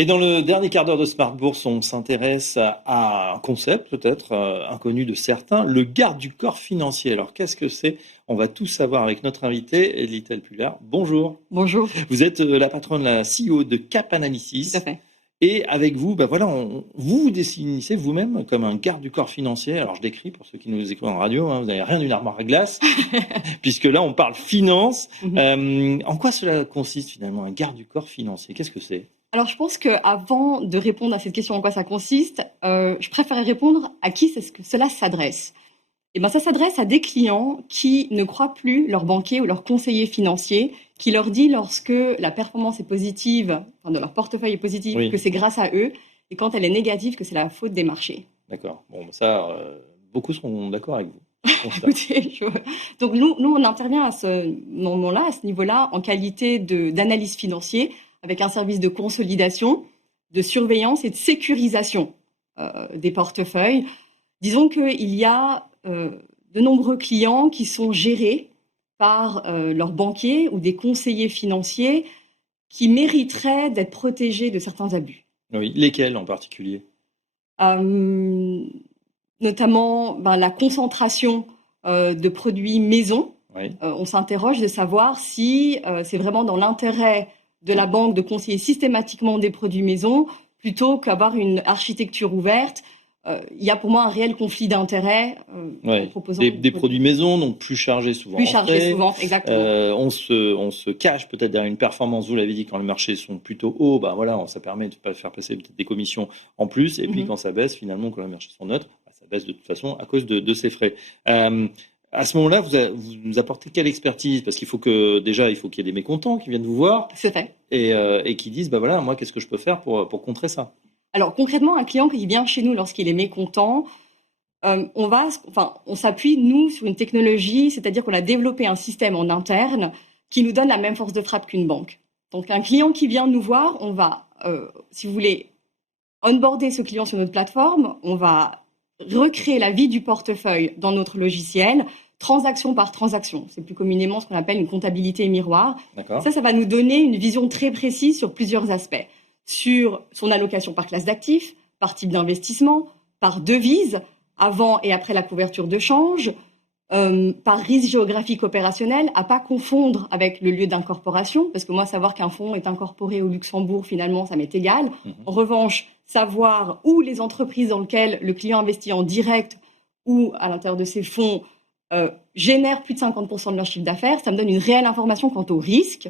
Et dans le dernier quart d'heure de Smart Bourse, on s'intéresse à un concept peut-être inconnu de certains, le garde du corps financier. Alors qu'est-ce que c'est? On va tout savoir avec notre invité, Litel Puller. Bonjour. Bonjour. Vous êtes la patronne, la CEO de Cap Tout Analysis. à fait. Et avec vous, vous vous définissez vous-même comme un garde du corps financier. Alors je décris pour ceux qui nous écoutent en radio, vous n'avez rien d'une armoire à glace, puisque là on parle finance. En quoi cela consiste finalement, un garde du corps financier? Qu'est-ce que c'est? Alors, je pense qu'avant de répondre à cette question en quoi ça consiste, je préférerais répondre à qui c'est que cela s'adresse. Eh bien, ça s'adresse à des clients qui ne croient plus leur banquier ou leur conseiller financier, qui leur dit lorsque la performance est positive, enfin, de leur portefeuille est positive, Oui. que c'est grâce à eux, et quand elle est négative, que c'est la faute des marchés. D'accord. Bon, ça, beaucoup seront d'accord avec vous. Écoutez, donc nous, on intervient à ce moment-là, à ce niveau-là, en qualité d'analyse financier, avec un service de consolidation, de surveillance et de sécurisation des portefeuilles. Disons qu'il y a de nombreux clients qui sont gérés par leurs banquiers ou des conseillers financiers qui mériteraient d'être protégés de certains abus. Oui, lesquels en particulier? Notamment la concentration de produits maison. Oui. On s'interroge de savoir si c'est vraiment dans l'intérêt de la banque de conseiller systématiquement des produits maison plutôt qu'avoir une architecture ouverte. Il y a pour moi un réel conflit d'intérêts en proposant des produits maison, donc plus chargés souvent. Plus chargés souvent, exactement. On se cache peut-être derrière une performance, vous l'avez dit, quand les marchés sont plutôt hauts, ça permet de pas faire passer peut-être des commissions en plus, et puis quand ça baisse, finalement, quand les marchés sont neutres, ça baisse de toute façon à cause de ces frais. À ce moment-là, vous nous apportez quelle expertise? Parce qu'il faut qu'il y ait des mécontents qui viennent vous voir. C'est fait. Et qui disent, moi, qu'est-ce que je peux faire pour contrer ça? Alors concrètement, un client qui vient chez nous lorsqu'il est mécontent, on s'appuie, nous, sur une technologie, c'est-à-dire qu'on a développé un système en interne qui nous donne la même force de frappe qu'une banque. Donc un client qui vient nous voir, on va, si vous voulez, onboarder ce client sur notre plateforme, on va recréer la vie du portefeuille dans notre logiciel, transaction par transaction. C'est plus communément ce qu'on appelle une comptabilité miroir. D'accord. Ça va nous donner une vision très précise sur plusieurs aspects. Sur son allocation par classe d'actifs, par type d'investissement, par devise, avant et après la couverture de change, par risque géographique opérationnel, à pas confondre avec le lieu d'incorporation, parce que moi, savoir qu'un fonds est incorporé au Luxembourg, finalement, ça m'est égal. En revanche, savoir où les entreprises dans lesquelles le client investit en direct ou à l'intérieur de ces fonds génèrent plus de 50% de leur chiffre d'affaires, ça me donne une réelle information quant au risque.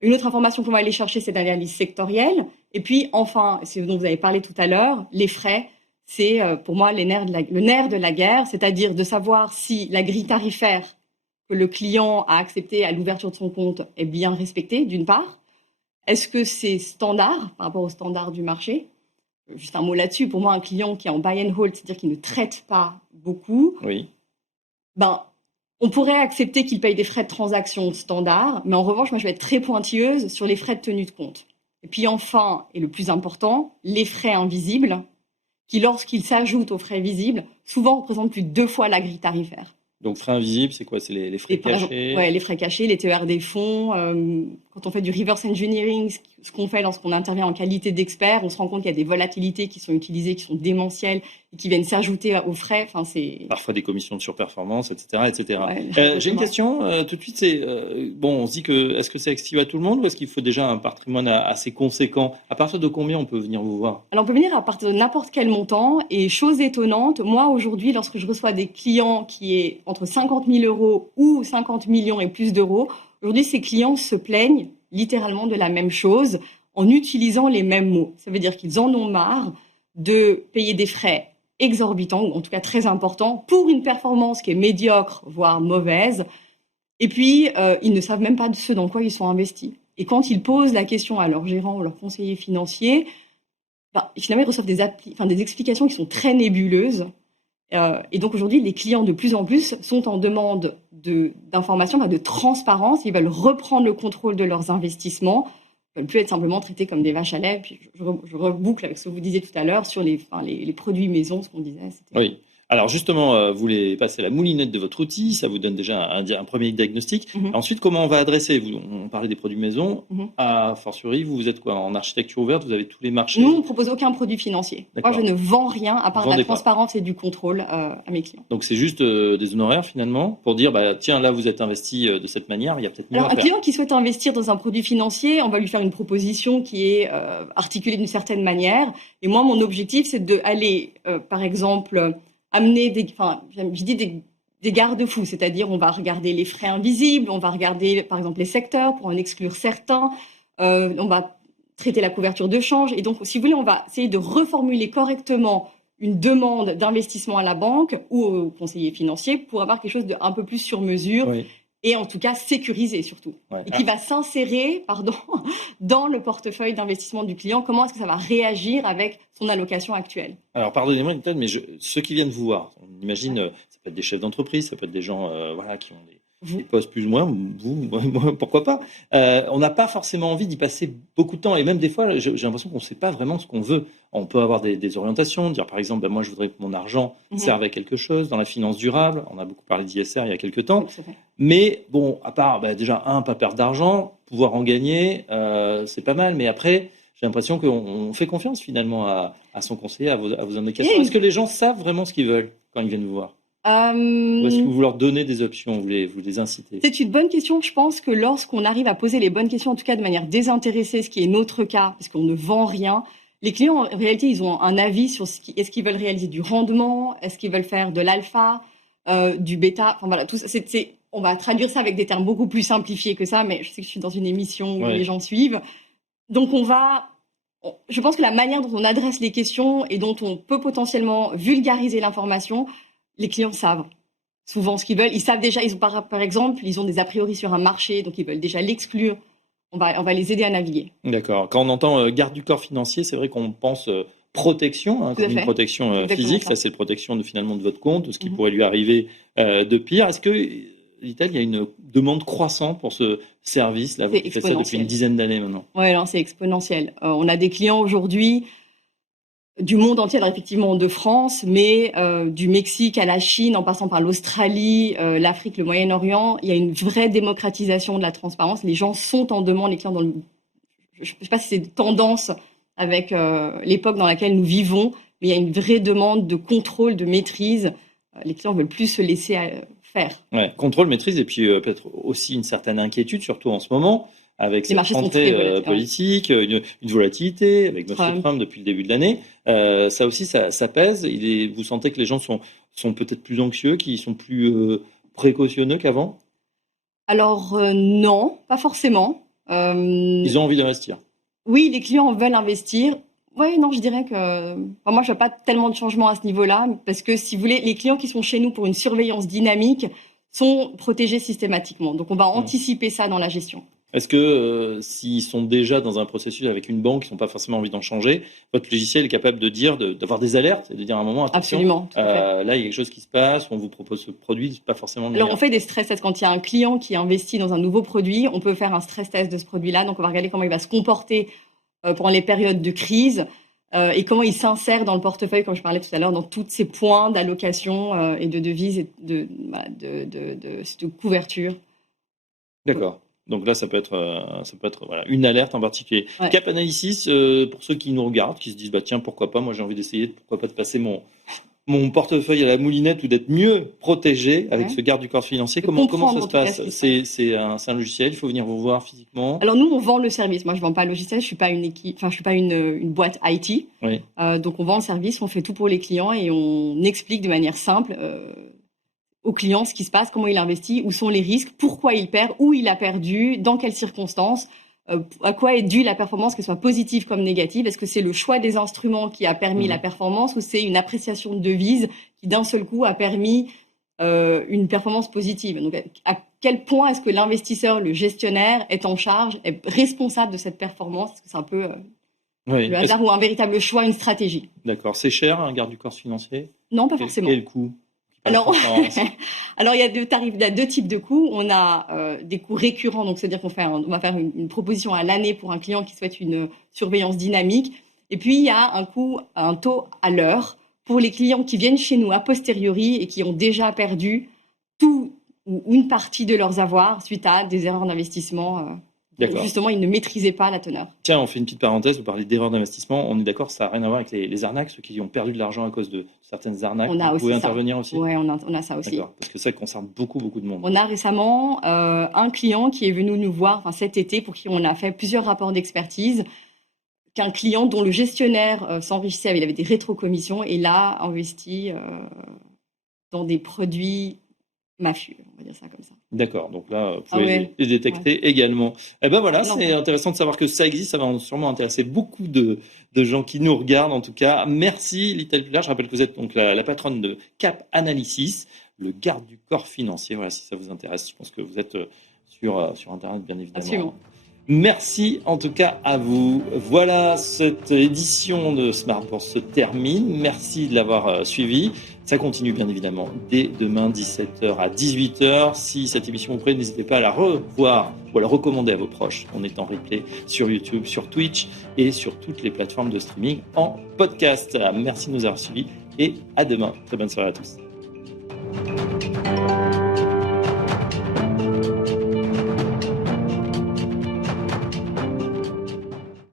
Une autre information qu'on va aller chercher, c'est l'analyse sectorielle. Et puis, enfin, c'est ce dont vous avez parlé tout à l'heure, les frais, c'est pour moi le nerf de la guerre, c'est-à-dire de savoir si la grille tarifaire que le client a acceptée à l'ouverture de son compte est bien respectée, d'une part. Est-ce que c'est standard par rapport aux standards du marché? Juste un mot là-dessus, pour moi, un client qui est en buy and hold, c'est-à-dire qui ne traite pas beaucoup, oui. On pourrait accepter qu'il paye des frais de transaction standards, mais en revanche, moi, je vais être très pointilleuse sur les frais de tenue de compte. Et puis enfin, et le plus important, les frais invisibles, qui, lorsqu'ils s'ajoutent aux frais visibles, souvent représentent plus de 2 fois la grille tarifaire. Donc, frais invisibles, c'est quoi? C'est les frais cachés? Oui, les frais cachés, les TER des fonds. Quand on fait du reverse engineering, ce qu'on fait lorsqu'on intervient en qualité d'expert, on se rend compte qu'il y a des volatilités qui sont utilisées, qui sont démentielles et qui viennent s'ajouter aux frais. Parfois des commissions de surperformance, etc. etc. Ouais, j'ai une question tout de suite. On se dit que est-ce que c'est accessible à tout le monde ou est-ce qu'il faut déjà un patrimoine assez conséquent? À partir de combien on peut venir vous voir? Alors, on peut venir à partir de n'importe quel montant. Et chose étonnante, moi, aujourd'hui, lorsque je reçois des clients qui est entre 50 000 euros ou 50 millions et plus d'euros, aujourd'hui, ces clients se plaignent littéralement de la même chose en utilisant les mêmes mots. Ça veut dire qu'ils en ont marre de payer des frais exorbitants, ou en tout cas très importants, pour une performance qui est médiocre, voire mauvaise. Et puis, ils ne savent même pas de ce dans quoi ils sont investis. Et quand ils posent la question à leur gérant ou leur conseiller financier, finalement, ils reçoivent des explications qui sont très nébuleuses. Et donc aujourd'hui, les clients de plus en plus sont en demande d'informations, de transparence. Ils veulent reprendre le contrôle de leurs investissements. Ils ne veulent plus être simplement traités comme des vaches à lait. Puis je reboucle avec ce que vous disiez tout à l'heure sur les produits maison, ce qu'on disait. Oui. Alors justement, vous voulez passer la moulinette de votre outil, ça vous donne déjà un premier diagnostic. Ensuite, comment on va adresser on parlait des produits maison, a fortiori, vous êtes quoi en architecture ouverte, vous avez tous les marchés? Nous, on ne propose aucun produit financier. Moi, je ne vends rien à part de la transparence et du contrôle à mes clients. Donc c'est juste des honoraires finalement pour dire, tiens, là vous êtes investi de cette manière, il y a peut-être mieux à faire. Un client qui souhaite investir dans un produit financier, on va lui faire une proposition qui est articulée d'une certaine manière. Et moi, mon objectif, c'est d'aller, par exemple, amener des garde-fous, c'est-à-dire on va regarder les frais invisibles, on va regarder par exemple les secteurs pour en exclure certains, on va traiter la couverture de change. Et donc, si vous voulez, on va essayer de reformuler correctement une demande d'investissement à la banque ou au conseiller financier pour avoir quelque chose de un peu plus sur mesure et en tout cas sécurisé surtout. Et qui va s'insérer dans le portefeuille d'investissement du client. Comment est-ce que ça va réagir avec son allocation actuelle? Alors pardonnez-moi Nathalie, mais ceux qui viennent vous voir, on imagine, ça peut être des chefs d'entreprise, ça peut être des gens qui ont des postes plus ou moins, vous, pourquoi pas. On n'a pas forcément envie d'y passer beaucoup de temps, et même des fois, j'ai l'impression qu'on ne sait pas vraiment ce qu'on veut. On peut avoir des orientations, dire par exemple, moi je voudrais que mon argent serve à quelque chose dans la finance durable. On a beaucoup parlé d'ISR il y a quelques temps. Mais bon, à part déjà, pas perdre d'argent, pouvoir en gagner, c'est pas mal. Mais après, j'ai l'impression qu'on fait confiance finalement à son conseiller, à vos indications. Est-ce que les gens savent vraiment ce qu'ils veulent quand ils viennent vous voir? Ou est-ce que vous leur donnez des options, vous les incitez? C'est une bonne question. Je pense que lorsqu'on arrive à poser les bonnes questions, en tout cas de manière désintéressée, ce qui est notre cas, parce qu'on ne vend rien, les clients, en réalité, ils ont un avis sur est-ce qu'ils veulent réaliser du rendement, est-ce qu'ils veulent faire de l'alpha, du bêta, enfin voilà, tout ça. On va traduire ça avec des termes beaucoup plus simplifiés que ça, mais je sais que je suis dans une émission où les gens suivent. Donc je pense que la manière dont on adresse les questions et dont on peut potentiellement vulgariser l'information, les clients savent souvent ce qu'ils veulent. Ils savent déjà, par exemple, ils ont des a priori sur un marché, donc ils veulent déjà l'exclure. On va les aider à naviguer. D'accord. Quand on entend garde du corps financier, c'est vrai qu'on pense protection, comme une protection physique. Ça, c'est protection finalement de votre compte, de ce qui pourrait lui arriver de pire. Est-ce que il y a une demande croissante pour ce service là? Vous faites ça depuis une dizaine d'années maintenant. Oui, c'est exponentiel. On a des clients aujourd'hui du monde entier, alors effectivement de France, mais du Mexique à la Chine, en passant par l'Australie, l'Afrique, le Moyen-Orient. Il y a une vraie démocratisation de la transparence. Les gens sont en demande, les clients je ne sais pas si c'est une tendance avec l'époque dans laquelle nous vivons, mais il y a une vraie demande de contrôle, de maîtrise. Les clients veulent plus se laisser faire. Ouais, contrôle, maîtrise, et puis peut-être aussi une certaine inquiétude, surtout en ce moment, avec cette rentrée politique, une volatilité, avec M. Trump depuis le début de l'année. Ça aussi, ça pèse. Vous sentez que les gens sont peut-être plus anxieux, qu'ils sont plus précautionneux qu'avant? Alors non, pas forcément. Ils ont envie d'investir. Oui, les clients veulent investir. Oui, non, je dirais que moi, je vois pas tellement de changement à ce niveau-là, parce que si vous voulez, les clients qui sont chez nous pour une surveillance dynamique sont protégés systématiquement. Donc, on va anticiper ça dans la gestion. Est-ce que s'ils sont déjà dans un processus avec une banque, ils n'ont pas forcément envie d'en changer, votre logiciel est capable de dire, d'avoir des alertes et de dire à un moment, attention, absolument, là, il y a quelque chose qui se passe, on vous propose ce produit, c'est pas forcément le meilleur. Alors, on fait des stress tests. Quand il y a un client qui investit dans un nouveau produit, on peut faire un stress test de ce produit-là. Donc, on va regarder comment il va se comporter pendant les périodes de crise et comment il s'insère dans le portefeuille, comme je parlais tout à l'heure, dans tous ces points d'allocation et de devises et de couverture. D'accord. Donc là, ça peut être une alerte en particulier. Ouais. Cap Analysis, pour ceux qui nous regardent, qui se disent tiens, pourquoi pas, moi j'ai envie d'essayer, pourquoi pas de passer mon portefeuille à la moulinette ou d'être mieux protégé avec ce garde du corps financier. Comment ça se passe? C'est un logiciel, il faut venir vous voir physiquement? Alors nous, on vend le service. Moi, je ne vends pas le logiciel, je ne suis pas une équipe, je suis pas une boîte IT. Oui. Donc on vend le service, on fait tout pour les clients et on explique de manière simple au client ce qui se passe, comment il investit, où sont les risques, pourquoi il perd, où il a perdu, dans quelles circonstances, à quoi est due la performance, qu'elle soit positive comme négative. Est-ce que c'est le choix des instruments qui a permis la performance ou c'est une appréciation de devise qui d'un seul coup a permis une performance positive? Donc à quel point est-ce que l'investisseur, le gestionnaire, est en charge, est responsable de cette performance? Est-ce que c'est un peu le hasard ou un véritable choix, une stratégie? D'accord. C'est cher un garde du corps financier? Non, pas forcément. Quel coût? Alors, il y a deux types de coûts. On a des coûts récurrents, donc c'est-à-dire on va faire une proposition à l'année pour un client qui souhaite une surveillance dynamique. Et puis il y a un taux à l'heure pour les clients qui viennent chez nous a posteriori et qui ont déjà perdu tout ou une partie de leurs avoirs suite à des erreurs d'investissement. D'accord. Justement, ils ne maîtrisaient pas la teneur. Tiens, on fait une petite parenthèse, vous parlez d'erreurs d'investissement. On est d'accord, ça n'a rien à voir avec les arnaques, ceux qui ont perdu de l'argent à cause de certaines arnaques. On a vous aussi pouvez ça. intervenir aussi? Oui, on a ça aussi. D'accord, parce que ça concerne beaucoup de monde. On a récemment un client qui est venu nous voir cet été, pour qui on a fait plusieurs rapports d'expertise, qu'un client dont le gestionnaire s'enrichissait, il avait des rétrocommissions et l'a investi dans des produits mafieux, on va dire ça comme ça. D'accord, donc là, vous pouvez les détecter également. Eh ben voilà, c'est intéressant de savoir que ça existe, ça va sûrement intéresser beaucoup de gens qui nous regardent en tout cas. Merci Little Pilar, je rappelle que vous êtes donc la patronne de Cap Analysis, le garde du corps financier, voilà, si ça vous intéresse, je pense que vous êtes sur Internet bien évidemment. Absolument. Merci en tout cas à vous. Voilà, cette édition de Smart Bourse se termine. Merci de l'avoir suivi. Ça continue bien évidemment dès demain 17h à 18h. Si cette émission vous plaît, n'hésitez pas à la revoir ou à la recommander à vos proches. On est en replay sur YouTube, sur Twitch et sur toutes les plateformes de streaming en podcast. Merci de nous avoir suivis et à demain. Très bonne soirée à tous.